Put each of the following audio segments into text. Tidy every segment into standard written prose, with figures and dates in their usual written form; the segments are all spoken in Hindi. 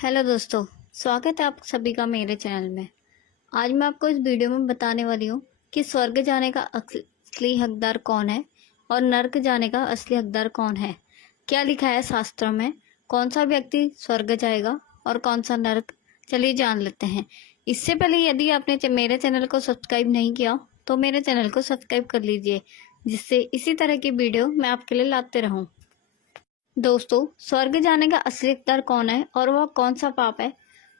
हेलो दोस्तों, स्वागत है आप सभी का मेरे चैनल में। आज मैं आपको इस वीडियो में बताने वाली हूँ कि स्वर्ग जाने का असली हकदार कौन है और नर्क जाने का असली हकदार कौन है। क्या लिखा है शास्त्रों में, कौन सा व्यक्ति स्वर्ग जाएगा और कौन सा नर्क। चलिए जान लेते हैं। इससे पहले यदि आपने मेरे चैनल को सब्सक्राइब नहीं किया तो मेरे चैनल को सब्सक्राइब कर लीजिए, जिससे इसी तरह की वीडियो मैं आपके लिए लाते रहूँ। दोस्तों, स्वर्ग जाने का असली हकदार कौन है और वह कौन सा पाप है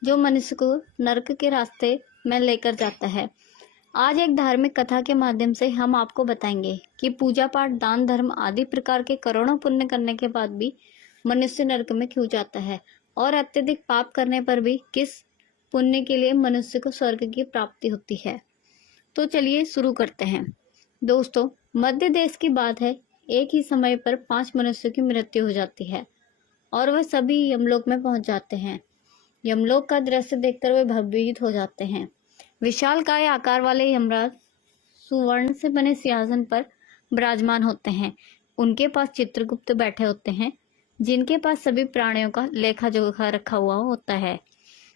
जो मनुष्य को नरक के रास्ते में लेकर जाता है। आज एक धार्मिक कथा के माध्यम से हम आपको बताएंगे कि पूजा पाठ, दान धर्म आदि प्रकार के करोड़ों पुण्य करने के बाद भी मनुष्य नरक में क्यों जाता है और अत्यधिक पाप करने पर भी किस पुण्य के लिए मनुष्य को स्वर्ग की प्राप्ति होती है। तो चलिए शुरू करते हैं। दोस्तों, मध्य देश की बात है। एक ही समय पर 5 मनुष्यों की मृत्यु हो जाती है और वह सभी यमलोक में पहुंच जाते हैं। यमलोक का दृश्य देखकर वे भयभीत हो जाते हैं। विशालकाय आकार वाले यमराज सुवर्ण से बने सिंहासन पर विराजमान होते हैं। उनके पास चित्रगुप्त बैठे होते हैं, जिनके पास सभी प्राणियों का लेखा जोखा रखा हुआ होता है।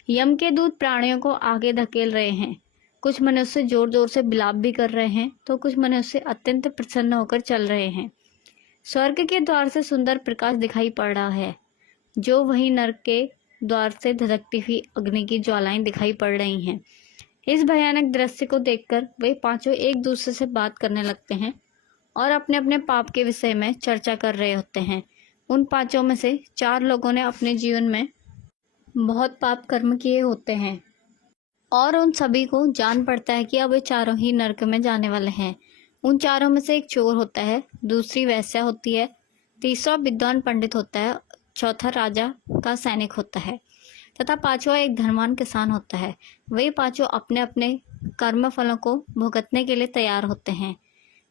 यम के दूत प्राणियों को आगे धकेल रहे हैं। कुछ मनुष्य जोर जोर से विलाप भी कर रहे हैं तो कुछ मनुष्य अत्यंत प्रसन्न होकर चल रहे हैं। स्वर्ग के द्वार से सुंदर प्रकाश दिखाई पड़ रहा है, जो वही नरक के द्वार से धधकती हुई अग्नि की ज्वालाएं दिखाई पड़ रही हैं। इस भयानक दृश्य को देखकर वे पांचों एक दूसरे से बात करने लगते हैं और अपने अपने पाप के विषय में चर्चा कर रहे होते हैं। उन पांचों में से 4 लोगों ने अपने जीवन में बहुत पाप कर्म किए होते हैं और उन सभी को जान पड़ता है कि अब वे चारों ही नरक में जाने वाले हैं। उन चारों में से एक चोर होता है, दूसरी वैश्या होती है, तीसरा विद्वान पंडित होता है, चौथा राजा का सैनिक होता है तथा पांचवा एक धनवान किसान होता है। वे पांचों अपने अपने कर्म फलों को भुगतने के लिए तैयार होते हैं।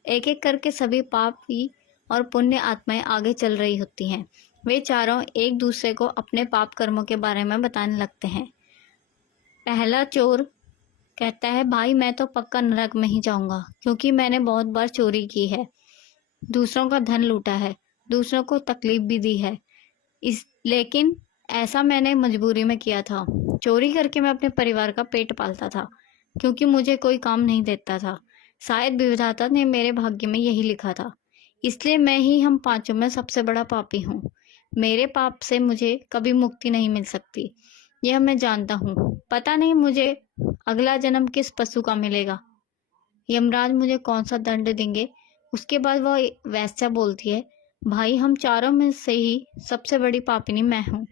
एक एक करके सभी पापी और पुण्य आत्माएं आगे चल रही होती हैं। वे चारों एक दूसरे को अपने पाप कर्मों के बारे में बताने लगते हैं। पहला चोर कहता है, भाई मैं तो पक्का नरक में ही जाऊंगा, क्योंकि मैंने बहुत बार चोरी की है, दूसरों का धन लूटा है, दूसरों को तकलीफ भी दी है। लेकिन ऐसा मैंने मजबूरी में किया था। चोरी करके मैं अपने परिवार का पेट पालता था, क्योंकि मुझे कोई काम नहीं देता था। शायद विधाता ने मेरे भाग्य में यही लिखा था, इसलिए मैं ही हम पांचों में सबसे बड़ा पापी हूँ। मेरे पाप से मुझे कभी मुक्ति नहीं मिल सकती, यह मैं जानता हूँ। पता नहीं मुझे अगला जन्म किस पशु का मिलेगा, यमराज मुझे कौन सा दंड देंगे। उसके बाद वह वैश्या बोलती है, भाई हम चारों में से ही सबसे बड़ी पापिनी मैं हूँ।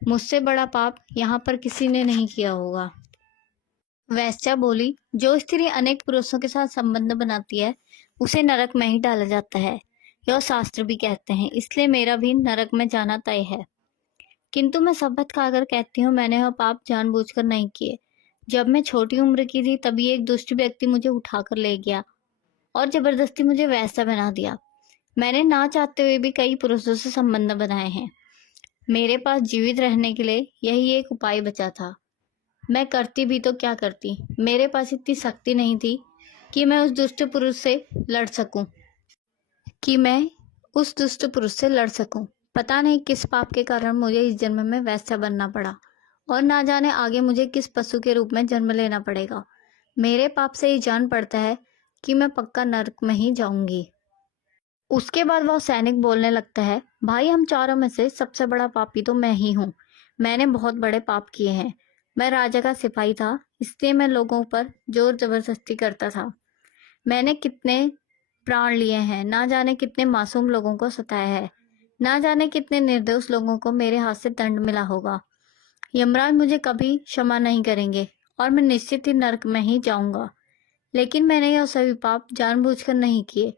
मुझसे बड़ा पाप यहाँ पर किसी ने नहीं किया होगा। वैश्या बोली, जो स्त्री अनेक पुरुषों के साथ संबंध बनाती है उसे नरक में ही डाला जाता है, यह शास्त्र भी कहते हैं, इसलिए मेरा भी नरक में जाना तय है। किंतु मैं शपथ खाकर कहती हूँ, मैंने वह पाप जानबूझकर नहीं किए। जब मैं छोटी उम्र की थी तभी एक दुष्ट व्यक्ति मुझे उठाकर ले गया और जबरदस्ती मुझे वैसा बना दिया। मैंने ना चाहते हुए भी कई पुरुषों से संबंध बनाए हैं। मेरे पास जीवित रहने के लिए यही एक उपाय बचा था। मैं करती भी तो क्या करती, मेरे पास इतनी शक्ति नहीं थी कि मैं उस दुष्ट पुरुष से लड़ सकूं। पता नहीं किस पाप के कारण मुझे इस जन्म में वैसा बनना पड़ा और ना जाने आगे मुझे किस पशु के रूप में जन्म लेना पड़ेगा। मेरे पाप से ही जान पड़ता है कि मैं पक्का नरक में ही जाऊंगी। उसके बाद वह सैनिक बोलने लगता है, भाई हम चारों में से सबसे बड़ा पापी तो मैं ही हूँ। मैंने बहुत बड़े पाप किए हैं। मैं राजा का सिपाही था, इसलिए मैं लोगों पर जोर जबरदस्ती करता था। मैंने कितने प्राण लिए हैं, ना जाने कितने मासूम लोगों को सताया है, ना जाने कितने निर्दोष लोगों को मेरे हाथ से दंड मिला होगा। यमराज मुझे कभी क्षमा नहीं करेंगे और मैं निश्चित ही नरक में ही जाऊंगा। लेकिन मैंने यह सभी पाप जानबूझकर नहीं किए।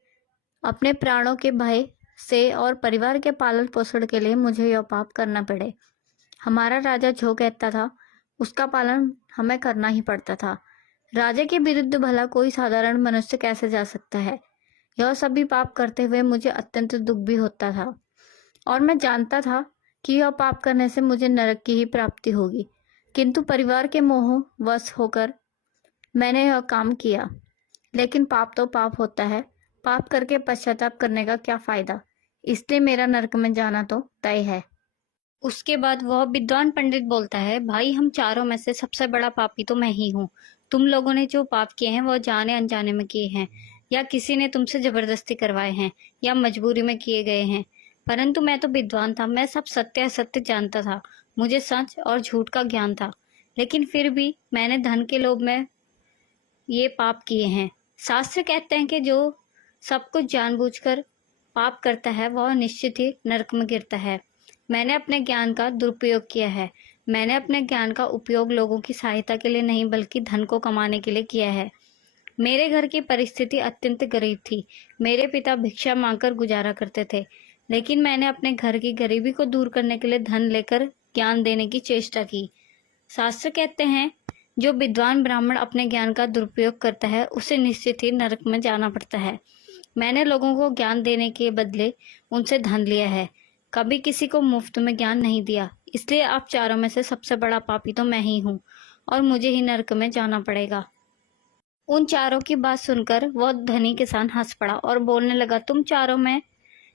अपने प्राणों के भय से और परिवार के पालन पोषण के लिए मुझे यह पाप करना पड़े। हमारा राजा जो कहता था उसका पालन हमें करना ही पड़ता था। राजा के विरुद्ध भला कोई साधारण मनुष्य कैसे जा सकता है। यह सभी पाप करते हुए मुझे अत्यंत दुख भी होता था और मैं जानता था कि यह पाप करने से मुझे नरक की ही प्राप्ति होगी, किंतु परिवार के मोह वश होकर मैंने यह काम किया। लेकिन पाप तो पाप होता है, पाप करके पश्चाताप करने का क्या फायदा, इसलिए मेरा नरक में जाना तो तय है। उसके बाद वह विद्वान पंडित बोलता है, भाई हम चारों में से सबसे बड़ा पापी तो मैं ही हूँ। तुम लोगों ने जो पाप किए हैं वह जाने अनजाने में किए हैं, या किसी ने तुमसे जबरदस्ती करवाए हैं, या मजबूरी में किए गए हैं। परंतु मैं तो विद्वान था, मैं सब सत्य असत्य जानता था, मुझे सच और झूठ का ज्ञान था। लेकिन फिर भी मैंने धन के लोभ में ये पाप किए हैं। शास्त्र कहते हैं कि जो सब कुछ जानबूझकर पाप करता है वह निश्चित ही नरक में गिरता है। मैंने अपने ज्ञान का दुरुपयोग किया है। मैंने अपने ज्ञान का उपयोग लोगों की सहायता के लिए नहीं बल्कि धन को कमाने के लिए किया है। मेरे घर की परिस्थिति अत्यंत गरीब थी। मेरे पिता भिक्षा मांगकर गुजारा करते थे, लेकिन मैंने अपने घर की गरीबी को दूर करने के लिए धन लेकर ज्ञान देने की चेष्टा की। शास्त्र कहते हैं, जो विद्वान ब्राह्मण अपने ज्ञान का दुरुपयोग करता है उसे निश्चित ही नरक में जाना पड़ता है। मैंने लोगों को ज्ञान देने के बदले उनसे धन लिया है, कभी किसी को मुफ्त में ज्ञान नहीं दिया। इसलिए आप चारों में से सबसे बड़ा पापी तो मैं ही हूँ और मुझे ही नरक में जाना पड़ेगा। उन चारों की बात सुनकर वह धनी किसान हंस पड़ा और बोलने लगा, तुम चारों में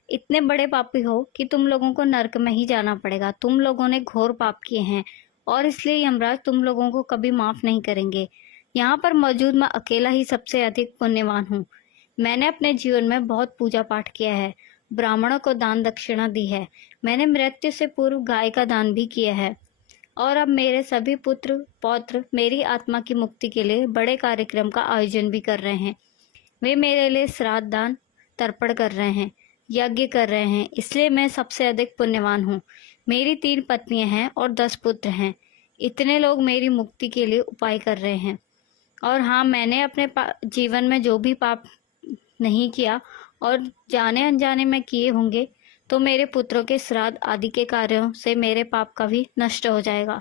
इतने बड़े पापी हो कि तुम लोगों को नरक में ही जाना पड़ेगा। तुम लोगों ने घोर पाप किए हैं और इसलिए यमराज तुम लोगों को कभी माफ नहीं करेंगे। यहाँ पर मौजूद मैं अकेला ही सबसे अधिक पुण्यवान हूँ। मैंने अपने जीवन में बहुत पूजा पाठ किया है, ब्राह्मणों को दान दक्षिणा दी है, मैंने मृत्यु से पूर्व गाय का दान भी किया है, और अब मेरे सभी पुत्र पौत्र मेरी आत्मा की मुक्ति के लिए बड़े कार्यक्रम का आयोजन भी कर रहे हैं। वे मेरे लिए श्राद्ध दान तर्पण कर रहे हैं, यज्ञ कर रहे हैं, इसलिए मैं सबसे अधिक पुण्यवान हूँ। मेरी 3 पत्नियां हैं और 10 पुत्र हैं। इतने लोग मेरी मुक्ति के लिए उपाय कर रहे हैं। और हाँ, मैंने अपने जीवन में जो भी पाप नहीं किया और जाने अनजाने में किए होंगे तो मेरे पुत्रों के श्राद्ध आदि के कार्यों से मेरे पाप का भी नष्ट हो जाएगा।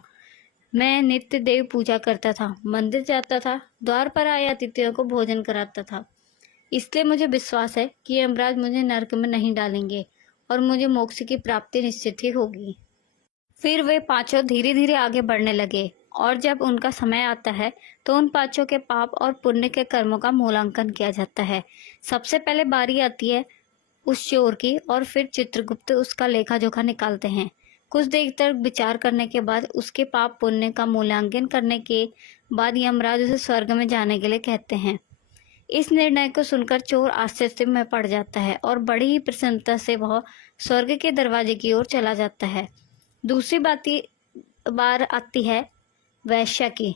मैं नित्य देव पूजा करता था, मंदिर जाता था, द्वार पर आए अतिथियों को भोजन कराता था। इसलिए मुझे विश्वास है कि यमराज मुझे नरक में नहीं डालेंगे और मुझे मोक्ष की प्राप्ति निश्चित ही होगी। फिर वे पांचों धीरे धीरे आगे बढ़ने लगे और जब उनका समय आता है तो उन पांचों के पाप और पुण्य के कर्मों का मूल्यांकन किया जाता है। सबसे पहले बारी आती है उस चोर की और फिर चित्रगुप्त उसका लेखा जोखा निकालते हैं। कुछ देर तक विचार करने के बाद उसके पाप पुण्य का मूल्यांकन करने के बाद यमराज उसे स्वर्ग में जाने के लिए कहते हैं। इस निर्णय को सुनकर चोर आश्चर्य में पड़ जाता है और बड़ी ही प्रसन्नता से वह स्वर्ग के दरवाजे की ओर चला जाता है। दूसरी बार आती है वैश्या की।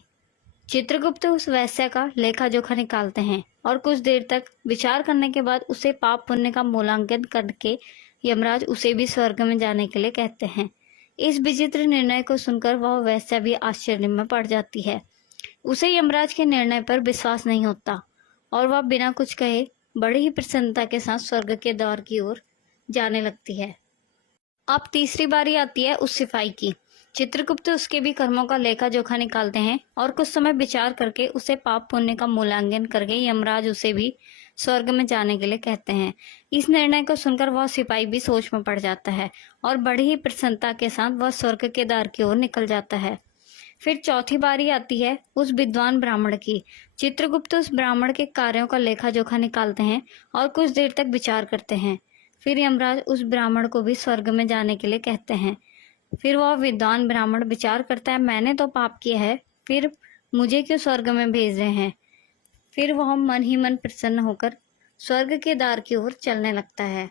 चित्रगुप्त उस वैश्या का लेखा जोखा निकालते हैं और कुछ देर तक विचार करने के बाद उसे पाप पुण्य का मूल्यांकन करके यमराज उसे भी स्वर्ग में जाने के लिए कहते हैं। इस विचित्र निर्णय को सुनकर वह वैश्या भी आश्चर्य में पड़ जाती है। उसे यमराज के निर्णय पर विश्वास नहीं होता और वह बिना कुछ कहे बड़ी ही प्रसन्नता के साथ स्वर्ग के द्वार की ओर जाने लगती है। अब तीसरी बारी आती है उस सिपाही की। चित्रगुप्त उसके भी कर्मों का लेखा जोखा निकालते हैं और कुछ समय विचार करके उसे पाप पुण्य का मूल्यांकन करके यमराज उसे भी स्वर्ग में जाने के लिए कहते हैं। इस निर्णय को सुनकर वह सिपाही भी सोच में पड़ जाता है और बड़ी ही प्रसन्नता के साथ वह स्वर्ग के द्वार की ओर निकल जाता है। फिर चौथी बारी आती है उस विद्वान ब्राह्मण की। चित्रगुप्त उस ब्राह्मण के कार्यों का लेखा जोखा निकालते हैं और कुछ देर तक विचार करते हैं। फिर यमराज उस ब्राह्मण को भी स्वर्ग में जाने के लिए कहते हैं। फिर वह विद्वान ब्राह्मण विचार करता है, मैंने तो पाप किया है, फिर मुझे क्यों स्वर्ग में भेज रहे हैं। फिर वह मन ही मन प्रसन्न होकर स्वर्ग के द्वार की ओर चलने लगता है।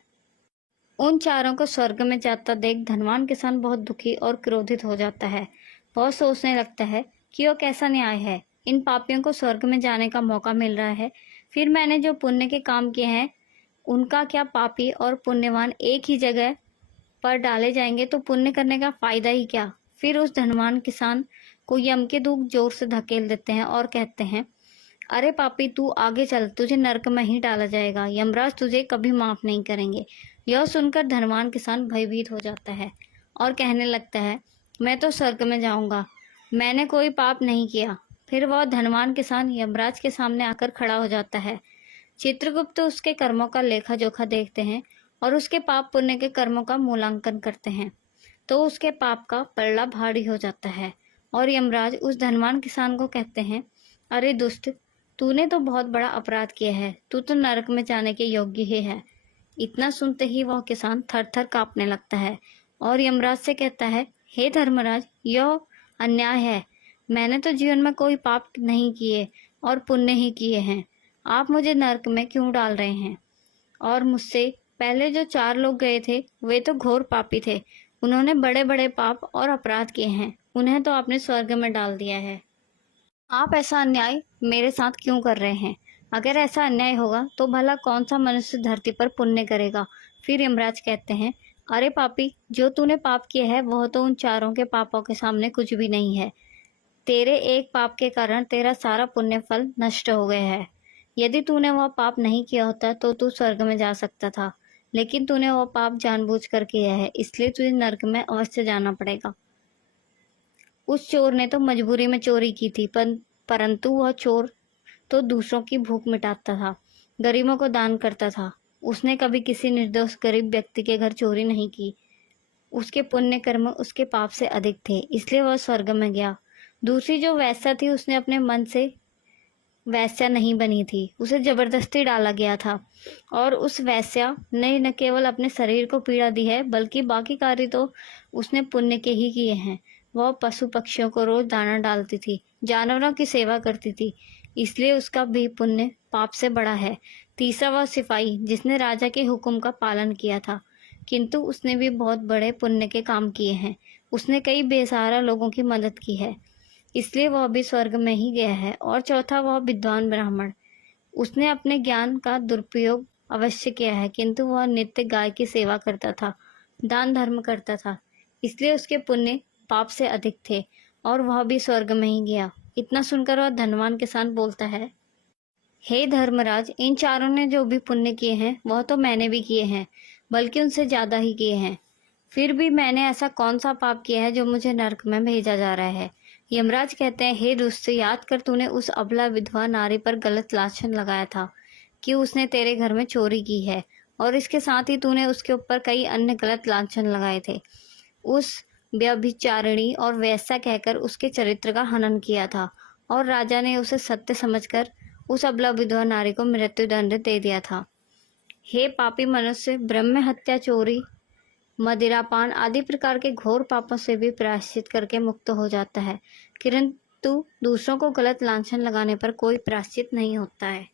उन चारों को स्वर्ग में जाता देख धनवान किसान बहुत दुखी और क्रोधित हो जाता है। वह सोचने लगता है कि वह कैसा न्याय है, इन पापियों को स्वर्ग में जाने का मौका मिल रहा है, फिर मैंने जो पुण्य के काम किए हैं उनका क्या पापी और पुण्यवान एक ही जगह पर डाले जाएंगे तो पुण्य करने का फायदा ही क्या। फिर उस धनवान किसान को यम के दूत जोर से धकेल देते हैं और कहते हैं, अरे पापी तू आगे चल, तुझे नरक में ही डाला जाएगा, यमराज तुझे कभी माफ नहीं करेंगे। यह सुनकर धनवान किसान भयभीत हो जाता है और कहने लगता है, मैं तो स्वर्ग में जाऊंगा, मैंने कोई पाप नहीं किया। फिर वह धनवान किसान यमराज के सामने आकर खड़ा हो जाता है। चित्रगुप्त उसके कर्मों का लेखा जोखा देखते हैं और उसके पाप पुण्य के कर्मों का मूल्यांकन करते हैं तो उसके पाप का पल्ला भारी हो जाता है और यमराज उस धनवान किसान को कहते हैं, अरे दुष्ट, तूने तो बहुत बड़ा अपराध किया है, तू तो नरक में जाने के योग्य ही है। इतना सुनते ही वह किसान थर थर कांपने लगता है और यमराज से कहता है, हे धर्मराज, यह अन्याय है। मैंने तो जीवन में कोई पाप नहीं किए और पुण्य ही किए हैं। आप मुझे नरक में क्यों डाल रहे हैं? और मुझसे पहले जो 4 लोग गए थे वे तो घोर पापी थे। उन्होंने बड़े बड़े पाप और अपराध किए हैं। उन्हें तो आपने स्वर्ग में डाल दिया है। आप ऐसा अन्याय मेरे साथ क्यों कर रहे हैं? अगर ऐसा अन्याय होगा तो भला कौन सा मनुष्य धरती पर पुण्य करेगा? फिर यमराज कहते हैं, अरे पापी, जो तूने पाप किया है वह तो उन चारों के पापों के सामने कुछ भी नहीं है। तेरे एक पाप के कारण तेरा सारा पुण्य फल नष्ट हो गया है। यदि तूने वह पाप नहीं किया होता तो तू स्वर्ग में जा सकता था, लेकिन तूने वह पाप जानबूझकर किया है, इसलिए तुझे नरक में अवश्य जाना पड़ेगा। उस चोर ने तो मजबूरी में चोरी की थी, परंतु वह चोर तो दूसरों की भूख मिटाता था, गरीबों को दान करता था। उसने कभी किसी निर्दोष गरीब व्यक्ति के घर चोरी नहीं की। उसके पुण्य कर्म उसके पाप से अधिक थे, इसलिए वह स्वर्ग में गया। दूसरी जो वैश्या थी, उसने अपने मन से वैश्या नहीं बनी थी, उसे जबरदस्ती डाला गया था। और उस वैश्या ने न केवल अपने शरीर को पीड़ा दी है, बल्कि बाकी कार्य तो उसने पुण्य के ही किए हैं। वह पशु पक्षियों को रोज दाना डालती थी, जानवरों की सेवा करती थी, इसलिए उसका भी पुण्य पाप से बड़ा है। तीसरा वह सिपाही जिसने राजा के हुक्म का पालन किया था, किंतु उसने भी बहुत बड़े पुण्य के काम किए हैं। उसने कई बेसहारा लोगों की मदद की है, इसलिए वह भी स्वर्ग में ही गया है। और चौथा वह विद्वान ब्राह्मण, उसने अपने ज्ञान का दुरुपयोग अवश्य किया है, किंतु वह नित्य गाय की सेवा करता था, दान धर्म करता था, इसलिए उसके पुण्य पाप से अधिक थे और वह भी स्वर्ग में ही गया। इतना सुनकर वह धनवान किसान बोलता है, हे धर्मराज, इन चारों ने जो भी पुण्य किए हैं वह तो मैंने भी किए हैं, बल्कि उनसे ज्यादा ही किए हैं। फिर भी मैंने ऐसा कौन सा पाप किया है जो मुझे नरक में भेजा जा रहा है? यमराज कहते हैं, हे दुष्ट, याद कर, तूने उस अबला विधवा नारी पर गलत लांछन लगाया था कि उसने तेरे घर में चोरी की है, और इसके साथ ही तूने उसके ऊपर कई अन्य गलत लांछन लगाए थे। उस व्यभिचारिणी और वैसा कहकर उसके चरित्र का हनन किया था, और राजा ने उसे सत्य समझकर उस अबला विधवा नारी को मृत्युदंड दे दिया था। हे पापी मनुष्य, ब्रह्म हत्या, चोरी, मदिरापान आदि प्रकार के घोर पापों से भी प्रायश्चित करके मुक्त हो जाता है, किंतु दूसरों को गलत लांछन लगाने पर कोई प्रायश्चित नहीं होता है।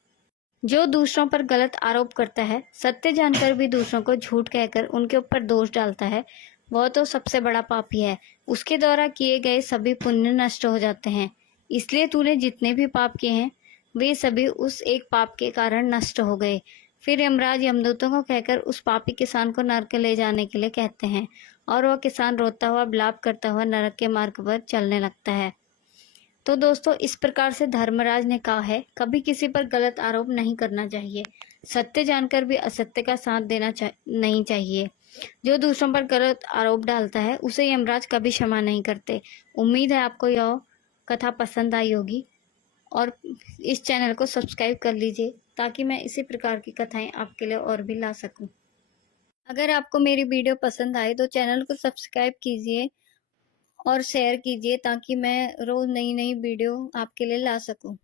जो दूसरों पर गलत आरोप करता है, सत्य जानकर भी दूसरों को झूठ कहकर उनके ऊपर दोष डालता है, वह तो सबसे बड़ा पापी है। उसके द्वारा किए गए सभी पुण्य नष्ट हो जाते हैं। इसलिए तूने जितने भी पाप किए हैं वे सभी उस एक पाप के कारण नष्ट हो गए। फिर यमराज यमदूतों को कहकर उस पापी किसान को नरक ले जाने के लिए कहते हैं, और वह किसान रोता हुआ विलाप करता हुआ नरक के मार्ग पर चलने लगता है। तो दोस्तों, इस प्रकार से धर्मराज ने कहा है, कभी किसी पर गलत आरोप नहीं करना चाहिए। सत्य जानकर भी असत्य का साथ देना नहीं चाहिए। जो दूसरों पर गलत आरोप डालता है उसे यमराज कभी क्षमा नहीं करते। उम्मीद है आपको यह कथा पसंद आई होगी, और इस चैनल को सब्सक्राइब कर लीजिए ताकि मैं इसी प्रकार की कथाएं आपके लिए और भी ला सकूं। अगर आपको मेरी वीडियो पसंद आए तो चैनल को सब्सक्राइब कीजिए और शेयर कीजिए ताकि मैं रोज नई नई वीडियो आपके लिए ला सकूं।